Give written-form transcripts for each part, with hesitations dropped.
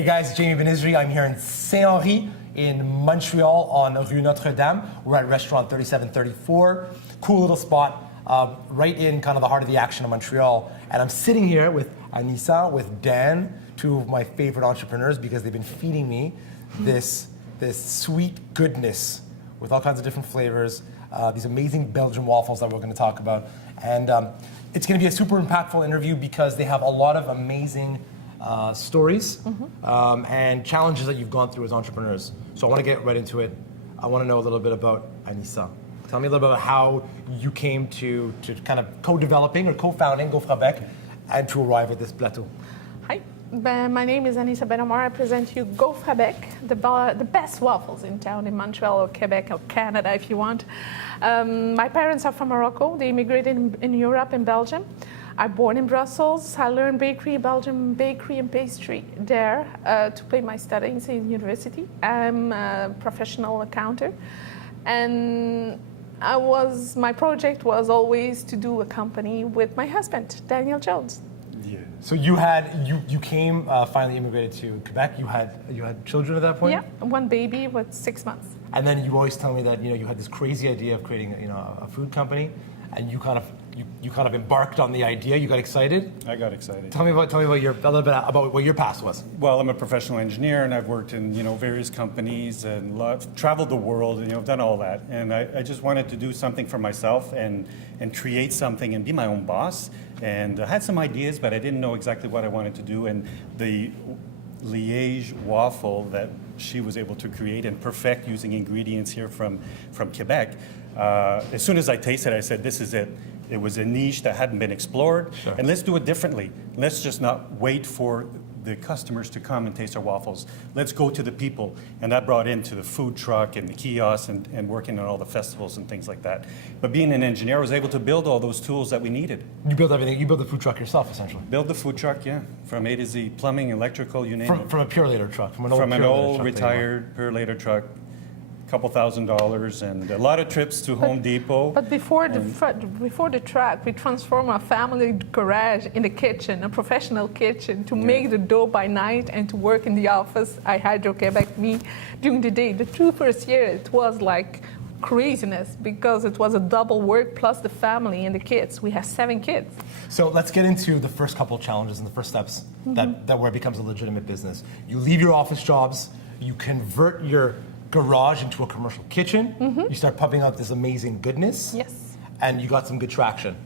Hey guys, Jamie Benizri. I'm here in Saint-Henri in Montreal on Rue Notre-Dame. We're at restaurant 3734. Cool little spot right in kind of the heart of the action of Montreal. And I'm sitting here with Anissa, with Dan, two of my favorite entrepreneurs because they've been feeding me this sweet goodness with all kinds of different flavors, these amazing Belgian waffles that we're going to talk about. And it's going to be a super impactful interview because they have a lot of amazing stories and challenges that you've gone through as entrepreneurs. So I want to get right into it. I want to know a little bit about Anissa. Tell me a little bit about how you came to kind of co-developing or co-founding Gaufrabec and to arrive at this plateau. Hi, my name is Anissa and Daniel. I present you Gaufrabec, the best waffles in town in Montreal or Quebec or Canada if you want. My parents are from Morocco. They immigrated in Europe and Belgium. I'm born in Brussels. I learned bakery, Belgian bakery and pastry there to pay my studies in university. I'm a professional accountant. And my project was always to do a company with my husband, Daniel Jones. Yeah. So you came finally immigrated to Quebec. You had children at that point. Yeah, one baby with 6 months. And then you always tell me that you had this crazy idea of creating a food company, and you kind of embarked on the idea. You got excited. I got excited. Tell me about a little bit about what your past was. Well, I'm a professional engineer, and I've worked in various companies and traveled the world, and done all that. And I just wanted to do something for myself and create something and be my own boss. And I had some ideas, but I didn't know exactly what I wanted to do. And the Liège waffle that she was able to create and perfect using ingredients here from Quebec. As soon as I tasted it, I said, this is it. It was a niche that hadn't been explored, Sure. And let's do it differently. Let's just not wait for the customers to come and taste our waffles. Let's go to the people. And that brought into the food truck and the kiosks and working on all the festivals and things like that. But being an engineer, I was able to build all those tools that we needed. You built everything. You built the food truck yourself, essentially. Build the food truck, yeah, from A to Z, plumbing, electrical, you name it. From a pure later truck, from an From old an retired pure later truck, couple $1,000s and a lot of trips to Home Depot. But before the truck, we transformed our family garage in the kitchen, a professional kitchen, to make the dough by night and to work in the office. I had Quebec me during the day. The 2 first years, it was like craziness because it was a double work plus the family and the kids. We have 7 kids. So let's get into the first couple of challenges and the first steps that where it becomes a legitimate business. You leave your office jobs, you convert your garage into a commercial kitchen. You start pumping out this amazing goodness. Yes. And you got some good traction.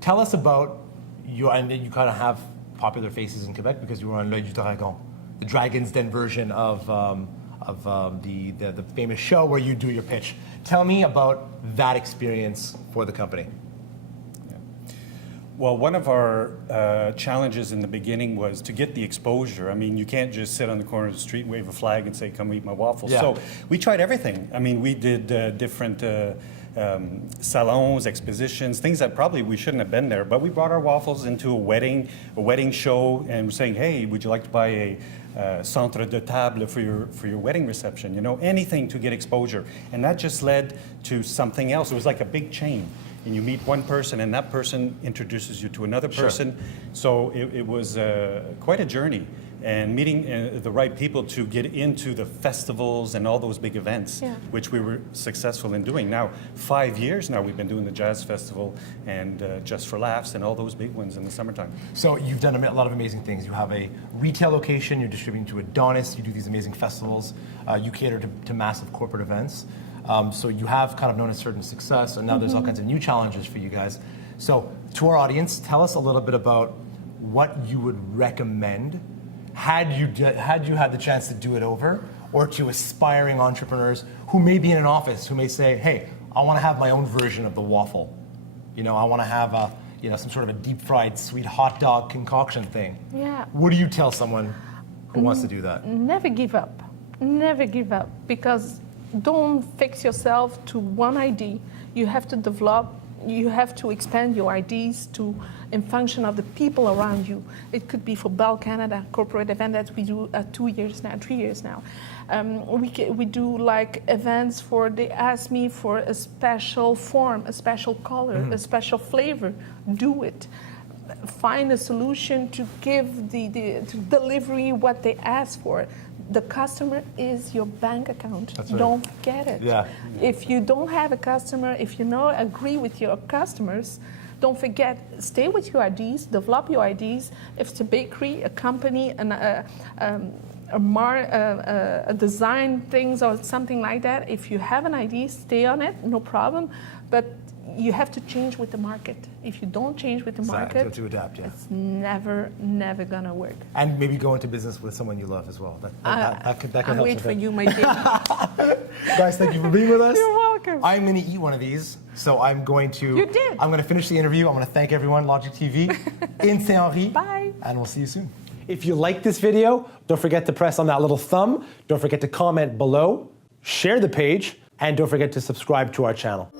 Tell us about and you kind of have popular faces in Quebec because you were on L'Œil du Dragon, the Dragon's Den version of the famous show where you do your pitch. Tell me about that experience for the company. Well, one of our challenges in the beginning was to get the exposure. I mean, you can't just sit on the corner of the street, wave a flag, and say, come eat my waffles. Yeah. So we tried everything. I mean, we did different salons, expositions, things that probably we shouldn't have been there. But we brought our waffles into a wedding show, and we're saying, hey, would you like to buy a centre de table for your wedding reception? Anything to get exposure. And that just led to something else. It was like a big chain. And you meet one person, and that person introduces you to another person. Sure. So it was quite a journey. And meeting the right people to get into the festivals and all those big events, which we were successful in doing. Now, 5 years now, we've been doing the Jazz Festival and Just for Laughs and all those big ones in the summertime. So you've done a lot of amazing things. You have a retail location, you're distributing to Adonis, you do these amazing festivals, you cater to massive corporate events. So you have kind of known a certain success, and now there's all kinds of new challenges for you guys. So to our audience, tell us a little bit about what you would recommend had you had the chance to do it over, or to aspiring entrepreneurs who may be in an office, who may say, hey, I want to have my own version of the waffle. I want to have some sort of a deep fried sweet hot dog concoction thing. Yeah. What do you tell someone who wants to do that? Never give up. Never give up, because don't fix yourself to one idea. You have to develop, you have to expand your ideas in function of the people around you. It could be for Bell Canada, corporate event that we do 3 years now. We do like events they ask me for a special form, a special color, a special flavor. Do it. find a solution to give to delivery what they ask for. The customer is your bank account. That's right. Don't forget it. Yeah. If you don't have a customer, if you don't agree with your customers, don't forget, stay with your ideas, develop your ideas. If it's a bakery, a company, a design things or something like that, if you have an idea, stay on it, no problem. But you have to change with the market. If you don't change with the market, to adapt, yeah. it's never gonna work. And maybe go into business with someone you love as well. That could I'll help wait a for bit. you, my dear. Guys, thank you for being with us. You're welcome. I'm going to eat one of these, so I'm going to. You did. I'm going to finish the interview. I'm going to thank everyone, LogikTV, in Saint-Henri. Bye. And we'll see you soon. If you like this video, don't forget to press on that little thumb. Don't forget to comment below, share the page, and don't forget to subscribe to our channel.